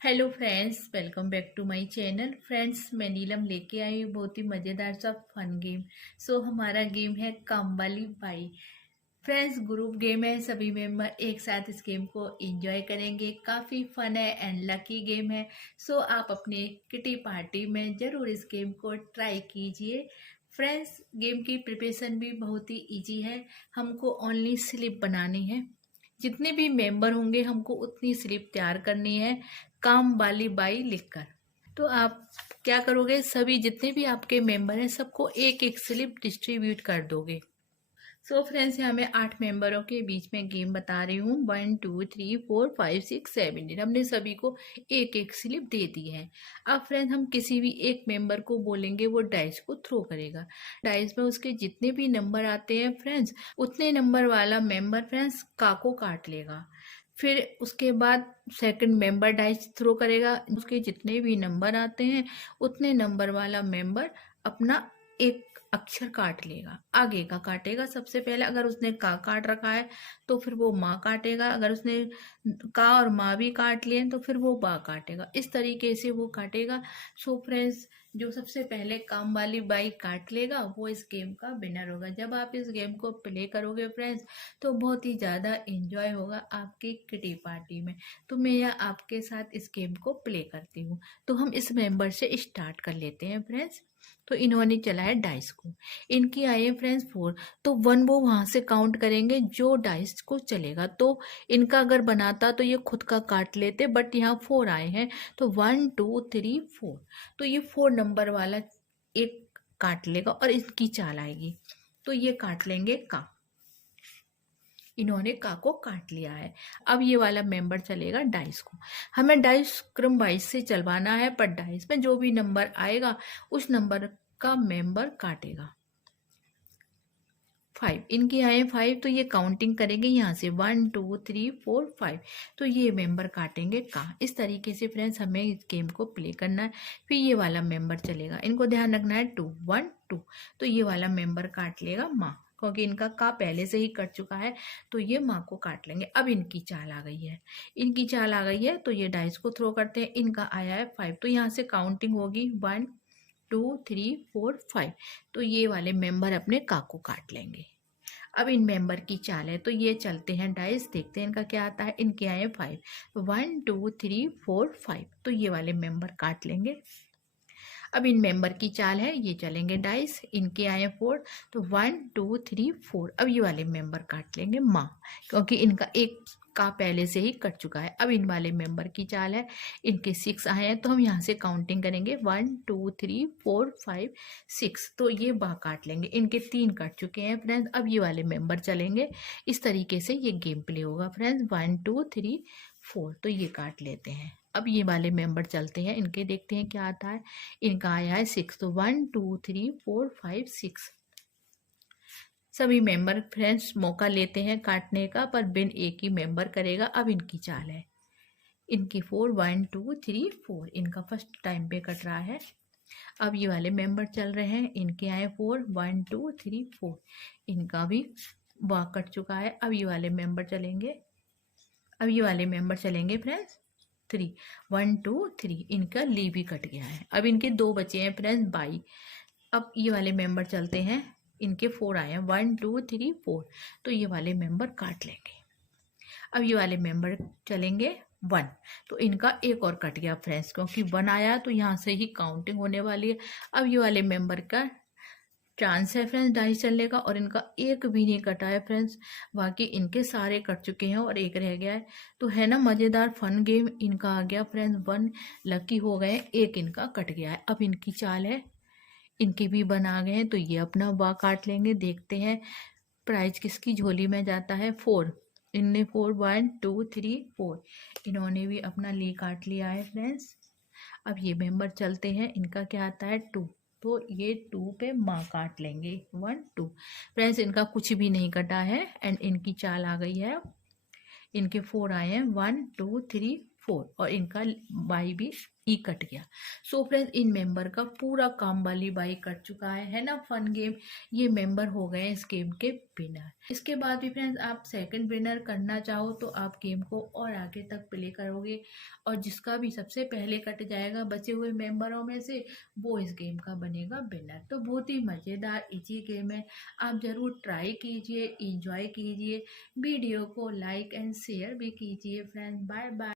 Hello friends, welcome back to my channel. Friends, मैं नीलम लेके आई हूँ बहुत ही मज़ेदार सा फन गेम। हमारा गेम है काम वाली बाई। फ्रेंड्स, ग्रुप गेम है, सभी मेंबर एक साथ इस गेम को एंजॉय करेंगे। काफ़ी फन है एंड लकी गेम है। आप अपने किटी पार्टी में ज़रूर इस गेम को ट्राई कीजिए। फ्रेंड्स, गेम की प्रिपरेशन भी बहुत ही इजी है। हमको ओनली स्लिप बनानी है। जितने भी मेंबर होंगे हमको उतनी स्लिप तैयार करनी है काम वाली बाई लिखकर। आप क्या करोगे, सभी जितने भी आपके मेंबर हैं सबको एक एक स्लिप डिस्ट्रीब्यूट कर दोगे। फ्रेंड्स, यहाँ मैं 8 मेंबरों के बीच में गेम बता रही हूँ। 1 2 3 4 5 6 7 8 हमने सभी को एक एक स्लिप दे दी है। अब फ्रेंड्स, हम किसी भी एक मेंबर को बोलेंगे, वो डाइस को थ्रो करेगा। डाइस में उसके जितने भी नंबर आते हैं फ्रेंड्स, उतने नंबर वाला मेंबर फ्रेंड्स का को काट लेगा। फिर उसके बाद सेकंड मेंबर डाइस थ्रो करेगा। उसके जितने भी नंबर आते हैं उतने नंबर वाला मेंबर अपना एक अक्षर काट लेगा। आगे का काटेगा सबसे पहले। अगर उसने का काट रखा है तो फिर वो माँ काटेगा। अगर उसने का और माँ भी काट लिए तो फिर वो बा काटेगा। इस तरीके से वो काटेगा। फ्रेंड्स, जो सबसे पहले काम वाली बाई काट लेगा वो इस गेम का विनर होगा। जब आप इस गेम को प्ले करोगे फ्रेंड्स, तो बहुत ही ज़्यादा एंजॉय होगा आपकी किटी पार्टी में। मैं यह आपके साथ इस गेम को प्ले करती हूँ। हम इस मेंबर से स्टार्ट कर लेते हैं फ्रेंड्स। इन्होंने चलाया डाइस को। इनकी आई है फ्रेंड्स 4। वन वो वहां से काउंट करेंगे जो डाइस को चलेगा। इनका अगर बनाता तो ये खुद का काट लेते, बट यहाँ 4 आए हैं। 1 2 3 4। ये 4 नंबर वाला एक काट लेगा और इसकी चाल आएगी। ये काट लेंगे का। इन्होंने का को काट लिया है। अब ये वाला मेंबर चलेगा डाइस को। हमें डाइस क्रम वाइज से चलवाना है, पर डाइस में जो भी नंबर आएगा उस नंबर का मेंबर काटेगा। 5 इनके आए 5, ये काउंटिंग करेंगे यहाँ से 1 2 3 4 5। ये मेंबर काटेंगे का। इस तरीके से फ्रेंड्स हमें इस गेम को प्ले करना है। फिर ये वाला मेंबर चलेगा। इनको ध्यान रखना है 2 1 2। ये वाला मेंबर काट लेगा माँ, क्योंकि इनका का पहले से ही कट चुका है। ये माँ को काट लेंगे। अब इनकी चाल आ गई है। इनकी चाल आ गई है ये डाइस को थ्रो करते हैं। इनका आया है 5, यहाँ से काउंटिंग होगी 1 2 3 4 5। ये वाले मेंबर अपने का को काट लेंगे। अब इन मेंबर की चाल है, ये चलते हैं डाइस, देखते हैं इनका क्या आता है। इनके आए 5, 1 2 3 4 5। ये वाले मेंबर काट लेंगे। अब इन मेंबर की चाल है, ये चलेंगे डाइस। इनके आए 4, 1 2 3 4। अब ये वाले मेंबर काट लेंगे माँ, क्योंकि इनका एक का पहले से ही कट चुका है। अब इन वाले मेंबर की चाल है। इनके 6 आए हैं, हम यहाँ से काउंटिंग करेंगे 1 2 3 4 5 6। ये बा काट लेंगे। इनके 3 कट चुके हैं फ्रेंड्स। अब ये वाले मेंबर चलेंगे। इस तरीके से ये गेम प्ले होगा फ्रेंड्स। 1 2 3 4। ये काट लेते हैं। अब ये वाले मेंबर चलते हैं, इनके देखते हैं क्या आता है। इनका आया है 6, 1 2 3 4 5 6। सभी मेंबर फ्रेंड्स मौका लेते हैं काटने का, पर बिन एक ही मेंबर करेगा। अब इनकी चाल है। इनकी 4 1 2 3 4। इनका फर्स्ट टाइम पे कट रहा है। अब ये वाले मेंबर चल रहे हैं। इनके आए 4 1 2 3 4। इनका भी वाह कट चुका है। अब ये वाले मेंबर चलेंगे। अब ये वाले मेंबर चलेंगे फ्रेंड्स 3 1 2 3। इनका ली भी कट गया है। अब इनके 2 बचे हैं फ्रेंड्स 22। अब ये वाले मेंबर चलते हैं। इनके 4 आए हैं 1 2 3 4। ये वाले मेंबर काट लेंगे। अब ये वाले मेंबर चलेंगे 1। इनका एक और कट गया फ्रेंड्स, क्योंकि 1 आया तो यहाँ से ही काउंटिंग होने वाली है। अब ये वाले मेंबर का चांस है फ्रेंड्स डाइस चलने का, और इनका एक भी नहीं कटा है फ्रेंड्स। बाकी इनके सारे कट चुके हैं और एक रह गया है। है ना मज़ेदार फन गेम। इनका आ गया फ्रेंड्स 1, लकी हो गए। एक इनका कट गया है। अब इनकी चाल है। इनके भी बना गए हैं, ये अपना बा काट लेंगे। देखते हैं प्राइज किसकी झोली में जाता है। 4। इनने 4 1 2 3 4। इन्होंने भी अपना ली काट लिया है फ्रेंड्स। अब ये मेंबर चलते हैं। इनका क्या आता है 2। ये 2 पे माँ काट लेंगे 1 2। फ्रेंड्स, इनका कुछ भी नहीं कटा है एंड इनकी चाल आ गई है। इनके 4 आए हैं 1 2 3 4 और इनका बाई भी ई कट गया। सो फ्रेंड्स इन मेंबर का पूरा काम वाली बाई कट चुका है ना फन गेम। ये मेंबर हो गए इस गेम के विनर। इसके बाद भी फ्रेंड्स आप सेकंड विनर करना चाहो तो आप गेम को और आगे तक प्ले करोगे और जिसका भी सबसे पहले कट जाएगा बचे हुए मेंबरों में से वो इस गेम का बनेगा विनर। तो बहुत ही मज़ेदार इजी गेम है, आप ज़रूर ट्राई कीजिए, इंजॉय कीजिए, वीडियो को लाइक एंड शेयर भी कीजिए फ्रेंड्स। Bye bye.